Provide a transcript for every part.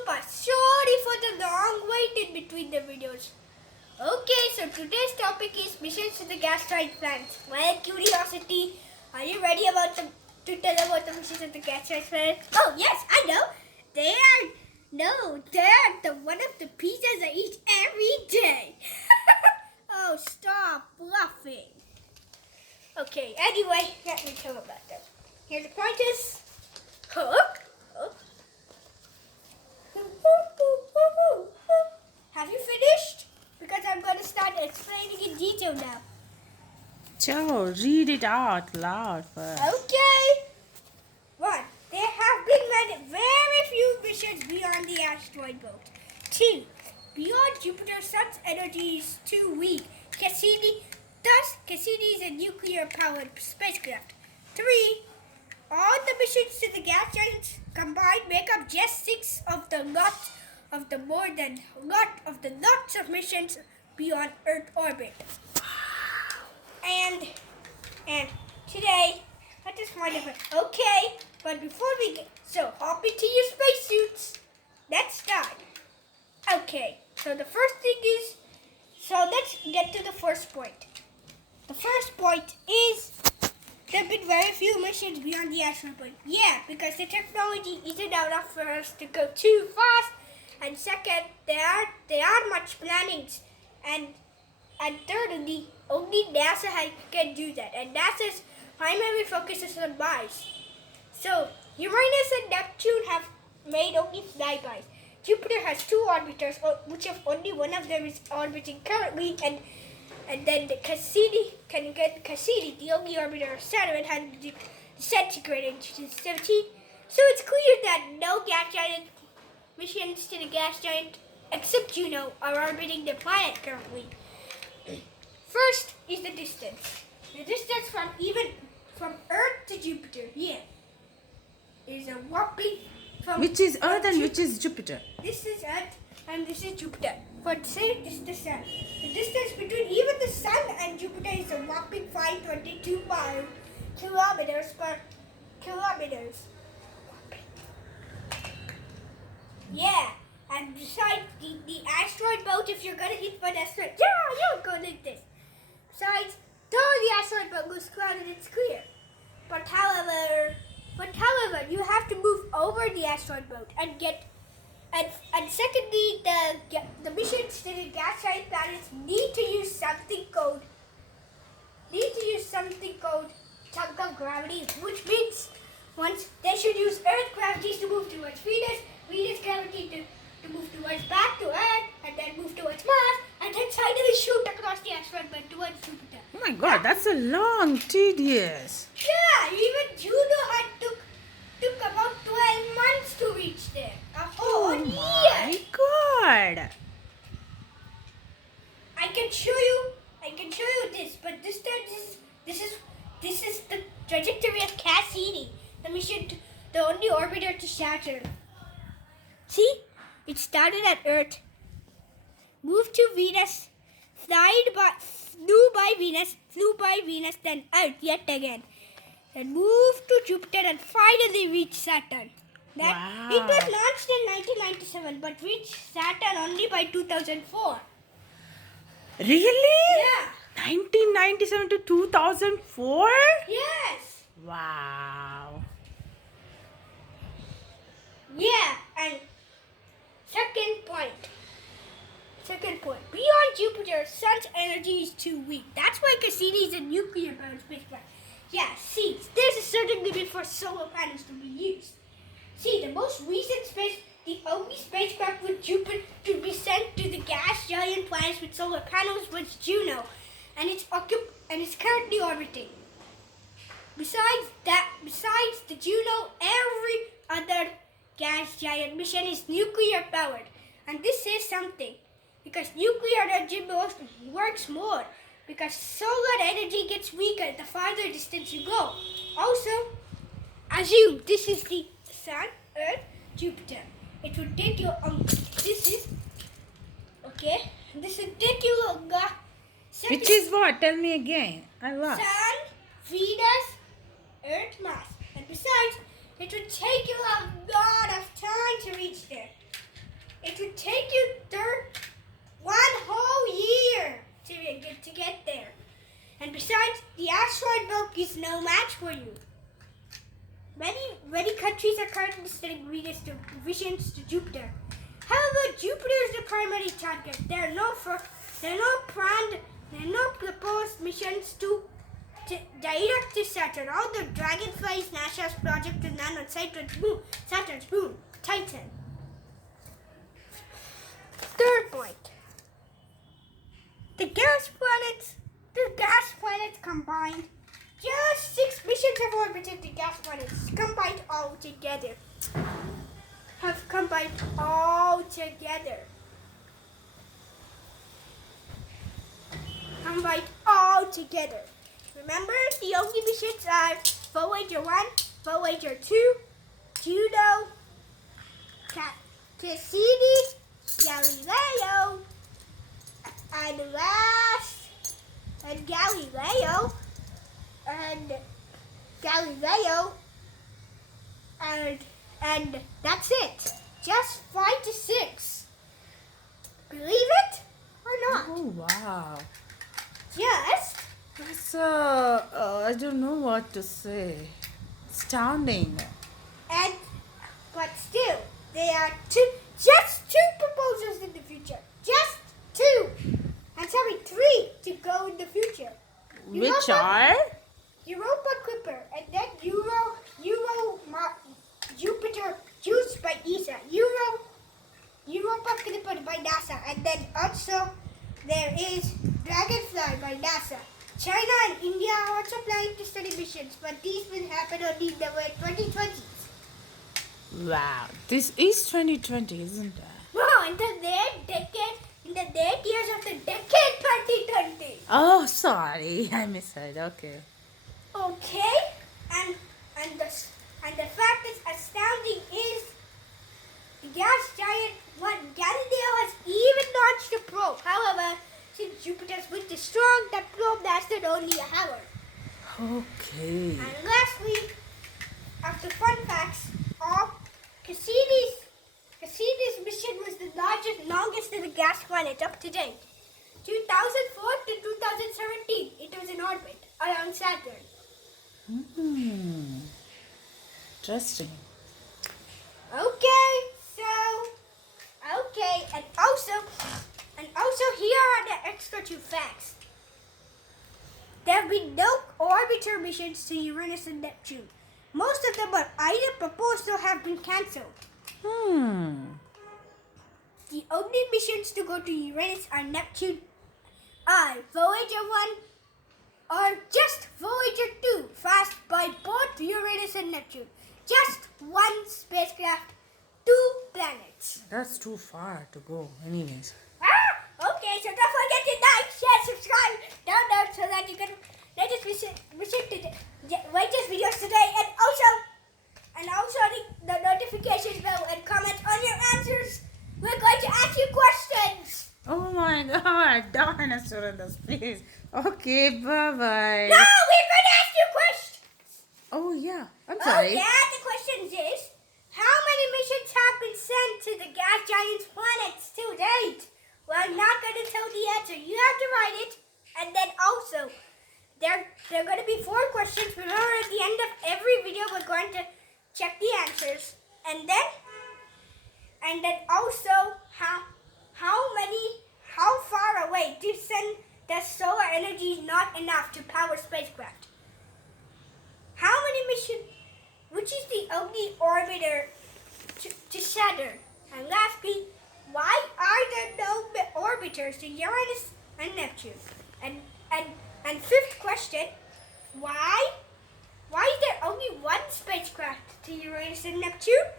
super sorry for the long wait in between the videos. Okay, so today's topic is missions to the gas giant planets. My curiosity, are you ready to tell about the missions of the gas giant planet? Oh yes, I know. They're the one of the pizzas I eat every day. Oh, stop bluffing. Okay, anyway, let me tell about them. Here the point is hook. Have you finished? Because I'm going to start explaining in detail now. Joe, read it out loud first. Okay. 1. There have been very few missions beyond the asteroid belt. 2. Beyond Jupiter's sun's energy is too weak. Cassini is a nuclear-powered spacecraft. 3. All the missions to the gas giants combined make up just 6 of the lots of missions beyond Earth orbit. And today, I just wanted to, okay, but before we get, so hop into your spacesuits. Let's start. Okay, so the first thing is, so let's get to the first point. The first point is, there have been very few missions beyond the asteroid belt. Yeah, because the technology isn't enough for us to go too fast. And second, there aren't much plannings. And thirdly, only NASA can do that. And NASA's primary focus is on Mars. So Uranus and Neptune have made only flybys. Jupiter has 2 orbiters, which of only one of them is orbiting currently, and then the Cassini, the only orbiter of Saturn, has disintegrated in 2017. So it's clear that no gas giant missions to the gas giant, except Juno, are orbiting the planet currently. First is the distance. The distance from Earth to Jupiter, is a whopping. Which is Earth and which is Jupiter? This is Earth and this is Jupiter. But say this is the Sun. The distance between even the Sun and Jupiter is a whopping 522 kilometers per kilometers. Yeah, and besides the asteroid belt, if you're gonna hit one asteroid, you're gonna hit this. Besides, though the asteroid belt was clouded, it's clear. But however, you have to move over the asteroid belt and get. And secondly, the missions to the gas giant planets need to use something called chunk of gravity, which means they should use Earth gravity to move towards Venus gravity to move back to Earth, and then move towards Mars, and then finally shoot across the asteroid belt towards Jupiter. Oh my God, that's a long, tedious. Yeah, even Juno took about 12 months to reach there. A whole year. My God. I can show you this, but this is the trajectory of Cassini, the mission the only orbiter to Saturn. See? It started at Earth, moved to Venus, flew by Venus, then Earth yet again. Then moved to Jupiter and finally reached Saturn. Wow. It was launched in 1997 but reached Saturn only by 2004. Really? Yeah. 1997 to 2004? Yes. Wow. Yeah, and second point. Beyond Jupiter, Sun's energy is too weak. That's why Cassini is a nuclear-powered spacecraft. Yeah, see, there's a certain limit for solar panels to be used. See, the only spacecraft with Jupiter to be sent to the gas giant planets with solar panels was Juno, and it's currently orbiting. Besides the Juno, every other gas giant mission is nuclear powered, and this says something because nuclear energy works more. Because solar energy gets weaker the farther distance you go. Also, assume this is the Sun, Earth, Jupiter. It would take you this would take you Which is what? Tell me again. I lost. Sun, Venus, Earth, Mars. And besides, it would take you a lot of time to reach there. for you. Many countries are currently sending missions to Jupiter. However, Jupiter is the primary target. There are no proposed missions to direct to Saturn. Although Dragonfly is NASA's project to land on Saturn's moon, Titan. Third point. The gas planets combined. Just 6 missions have orbited the gas planets. Combined all together. Remember, the only missions are Voyager 1, Voyager 2, Juno, Cassini, Galileo, and that's it. Just 5 to 6. Believe it or not? Oh, wow. Just. That's, I don't know what to say. Astounding. But still, there are just 2 proposals in the future. Just 2. I'm sorry, 3 to go in the future. Which are? Europa Clipper, and then Jupiter Juice by ESA. Europa Clipper by NASA, and then also there is Dragonfly by NASA. China and India are also planning to study missions, but these will happen only in the 2020s. Wow. This is 2020, isn't it? No, in the late years of the decade 2020. Oh, sorry. I misheard. Okay. Okay, and the fact that's astounding is the gas giant Galileo has even launched a probe. However, since Jupiter's wind is strong, that probe lasted only an hour. Okay. And lastly, after fun facts, Cassini's mission was the longest in the gas planet up to date. 2004 to 2017, it was in orbit around Saturn. Interesting. Okay, and also here are the extra 2 facts. There have been no orbiter missions to Uranus and Neptune. Most of them are either proposed or have been cancelled. The only missions to go to Uranus and Neptune are Voyager 1 or just Voyager 2, fast by both Uranus and Neptune. Just 1 spacecraft, 2 planets. That's too far to go, anyways. Okay, so don't forget to like, share, subscribe, download so that you can latest videos today, and also the notifications bell and comment on your answers. We're going to ask you questions. Oh my god, Dinosaurus, please. Okay, bye-bye. No, we're going to ask you questions. Oh, yeah. I'm sorry. Oh, yeah, the questions is, how many missions have been sent to the gas giant's planets to date? Well, I'm not going to tell the answer. You have to write it. And then also, there are going to be 4 questions. Remember, at the end of every video, we're going to check the answers. And then also, how far away to send the solar energy is not enough to power spacecraft. How many missions, which is the only orbiter to Saturn? And lastly, why are there no orbiters to Uranus and Neptune? And 5th question, why is there only 1 spacecraft to Uranus and Neptune?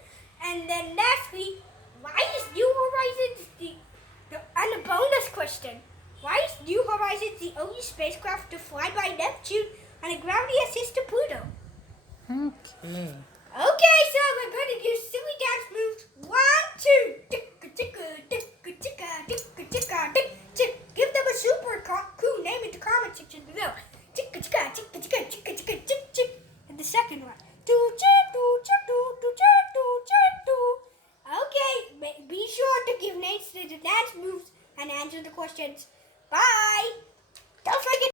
And then lastly, why is New Horizons and a bonus question, why is New Horizons the only spacecraft to fly by Neptune and a gravity assist to Pluto? Okay. Okay, so we're going to do silly dance moves. 1, 2. Give them a super cool name in the comment section below. And the second one. Okay, be sure to give names to the dance moves and answer the questions. Bye. Don't forget.